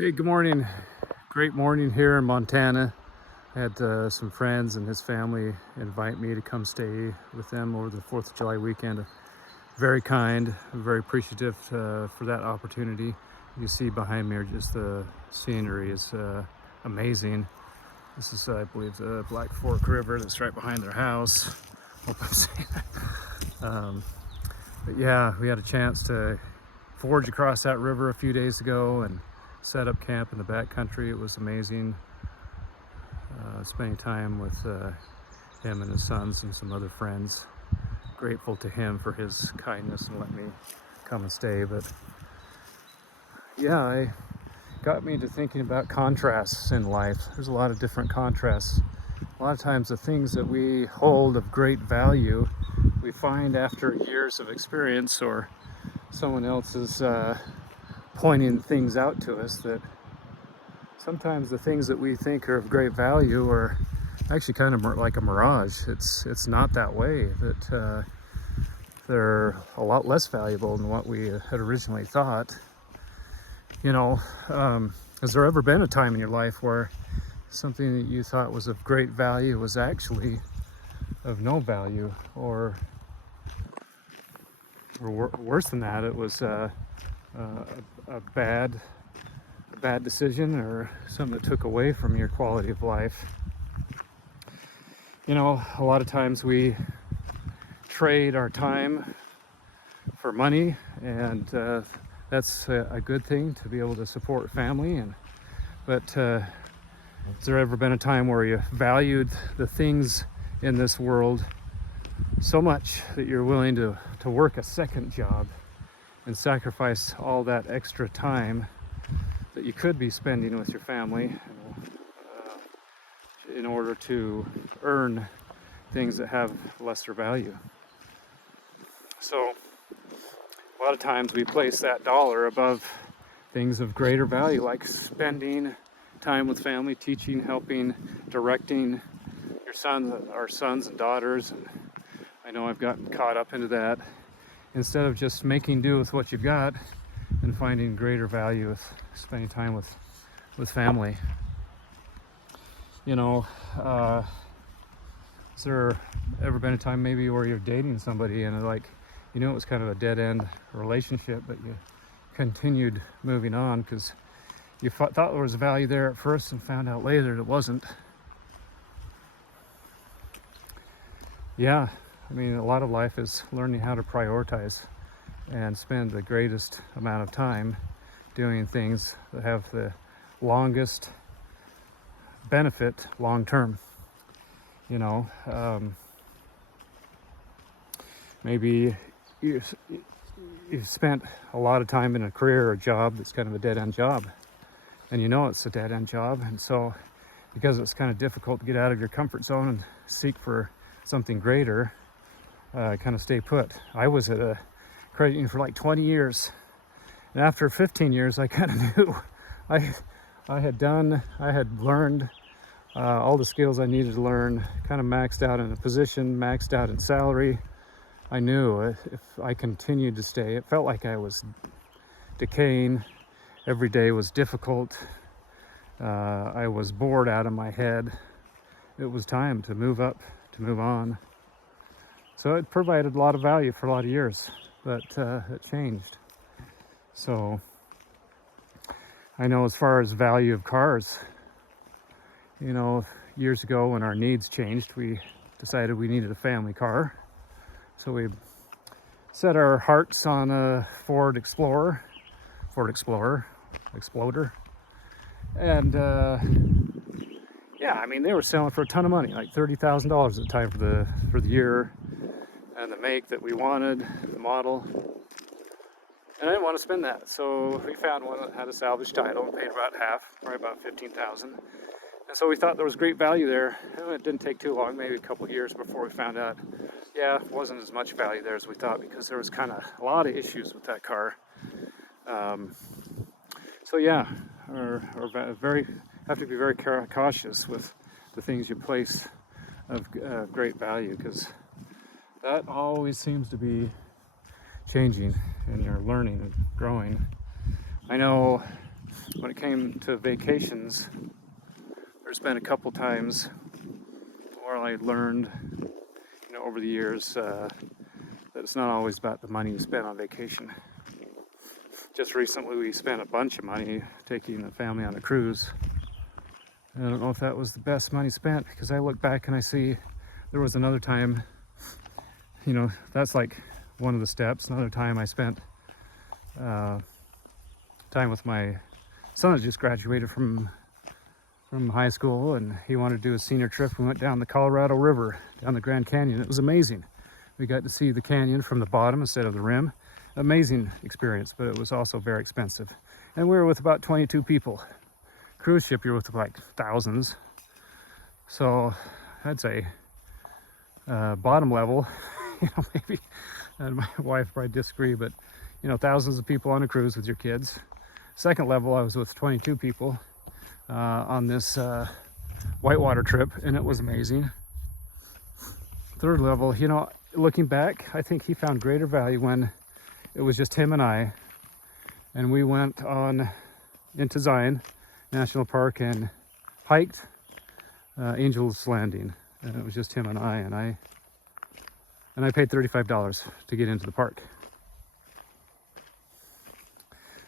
Hey, good morning. Great morning here in Montana. I had some friends and his family invite me to come stay with them over the 4th of July weekend. Very kind, very appreciative for that opportunity. You see behind me are just the scenery is amazing. This is, I believe, the Black Fork River that's right behind their house. Hope I'm saying that. But yeah, we had a chance to forge across that river a few days ago and set up camp in the backcountry. It was amazing. Spending time with him and his sons and some other friends. Grateful to him for his kindness and letting me come and stay. But yeah, it got me to thinking about contrasts in life. There's a lot of different contrasts. A lot of times the things that we hold of great value, we find after years of experience or someone else's pointing things out to us, that sometimes the things that we think are of great value are actually kind of like a mirage. It's not that way, that they're a lot less valuable than what we had originally thought. You know, has there ever been a time in your life where something that you thought was of great value was actually of no value, or worse than that, it was a bad decision or something that took away from your quality of life? You know, a lot of times we trade our time for money, and that's a good thing to be able to support family. But has there ever been a time where you valued the things in this world so much that you're willing to work a second job and sacrifice all that extra time that you could be spending with your family in order to earn things that have lesser value? So a lot of times we place that dollar above things of greater value, like spending time with family, teaching, helping, directing our sons and daughters. And I know I've gotten caught up into that, instead of just making do with what you've got and finding greater value with spending time with family. You know, has there ever been a time maybe where you're dating somebody and it was kind of a dead end relationship, but you continued moving on because you thought there was value there at first and found out later that it wasn't? Yeah, I mean, a lot of life is learning how to prioritize and spend the greatest amount of time doing things that have the longest benefit long term. You know, maybe you've spent a lot of time in a career or a job that's kind of a dead end job, and you know it's a dead end job, and so because it's kind of difficult to get out of your comfort zone and seek for something greater, kind of stay put. I was at a credit union for like 20 years, and after 15 years I kind of knew I had learned all the skills I needed to learn, kind of maxed out in a position, maxed out in salary. I knew if I continued to stay, it felt like I was decaying. Every day was difficult. I was bored out of my head. It was time to move up, to move on. So it provided a lot of value for a lot of years, but it changed. So I know as far as value of cars, you know, years ago when our needs changed, we decided we needed a family car. So we set our hearts on a Ford Explorer, Exploder. And yeah, I mean, they were selling for a ton of money, like $30,000 at the time for the year and the make that we wanted, the model. And I didn't want to spend that, so we found one that had a salvage title and paid about half, probably about $15,000. And so we thought there was great value there. And it didn't take too long, maybe a couple of years before we found out, yeah, it wasn't as much value there as we thought, because there was kind of a lot of issues with that car. So yeah, have to be very cautious with the things you place of great value, because that always seems to be changing, and you're learning and growing. I know when it came to vacations, there's been a couple times where I learned, over the years, that it's not always about the money you spend on vacation. Just recently, we spent a bunch of money taking the family on a cruise. And I don't know if that was the best money spent, because I look back and I see there was another time, that's like one of the steps. Another time I spent time with my son that just graduated from high school, and he wanted to do a senior trip. We went down the Colorado River, down the Grand Canyon. It was amazing. We got to see the canyon from the bottom instead of the rim. Amazing experience, but it was also very expensive. And we were with about 22 people. Cruise ship, you're with like thousands. So I'd say bottom level, maybe, and my wife probably disagree, but thousands of people on a cruise with your kids. Second level, I was with 22 people on this whitewater trip, and it was amazing. Third level, looking back, I think he found greater value when it was just him and I, and we went on into Zion National Park and hiked Angel's Landing, and it was just him and I paid $35 to get into the park.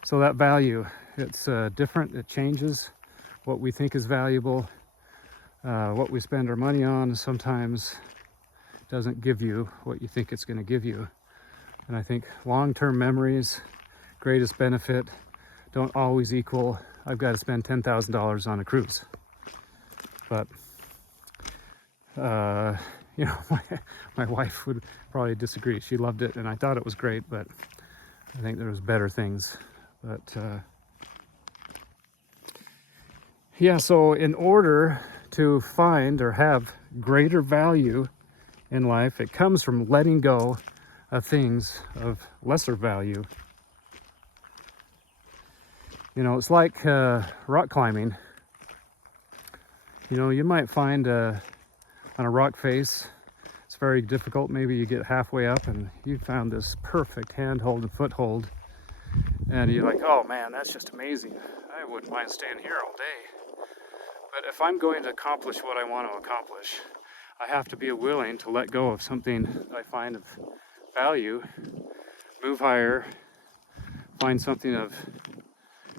So that value, it's different. It changes what we think is valuable. What we spend our money on sometimes doesn't give you what you think it's going to give you. And I think long-term memories, greatest benefit, don't always equal I've got to spend $10,000 on a cruise. But my wife would probably disagree. She loved it, and I thought it was great, but I think there was better things. But so in order to find or have greater value in life, it comes from letting go of things of lesser value. It's like rock climbing. You might find on a rock face, it's very difficult. Maybe you get halfway up and you found this perfect handhold and foothold, and you're like, oh man, that's just amazing. I wouldn't mind staying here all day. But if I'm going to accomplish what I want to accomplish, I have to be willing to let go of something that I find of value, move higher, find something of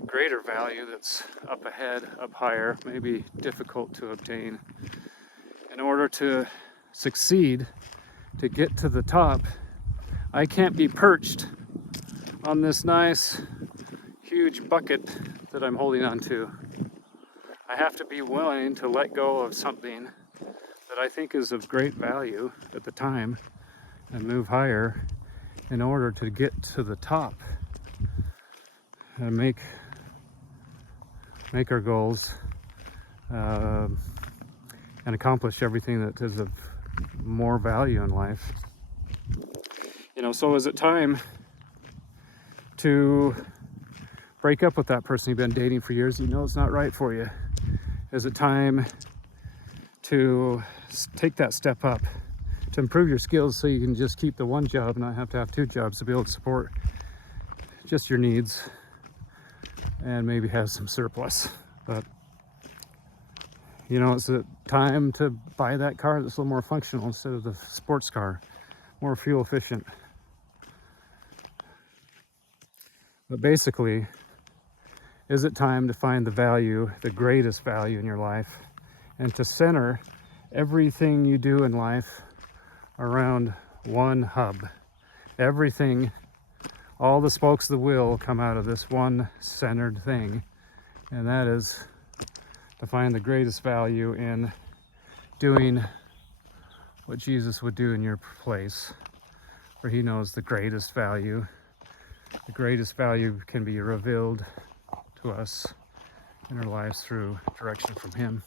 greater value that's up ahead, up higher, maybe difficult to obtain. In order to succeed, to get to the top, I can't be perched on this nice, huge bucket that I'm holding on to. I have to be willing to let go of something that I think is of great value at the time and move higher in order to get to the top and make our goals and accomplish everything that is of more value in life. So is it time to break up with that person you've been dating for years? It's not right for you. Is it time to take that step up, to improve your skills so you can just keep the one job and not have to have two jobs to be able to support just your needs and maybe have some surplus? But it's a time to buy that car that's a little more functional instead of the sports car, more fuel efficient. But basically, is it time to find the value, the greatest value in your life, and to center everything you do in life around one hub? Everything, all the spokes of the wheel come out of this one centered thing, and that is to find the greatest value in doing what Jesus would do in your place, where he knows the greatest value. The greatest value can be revealed to us in our lives through direction from him.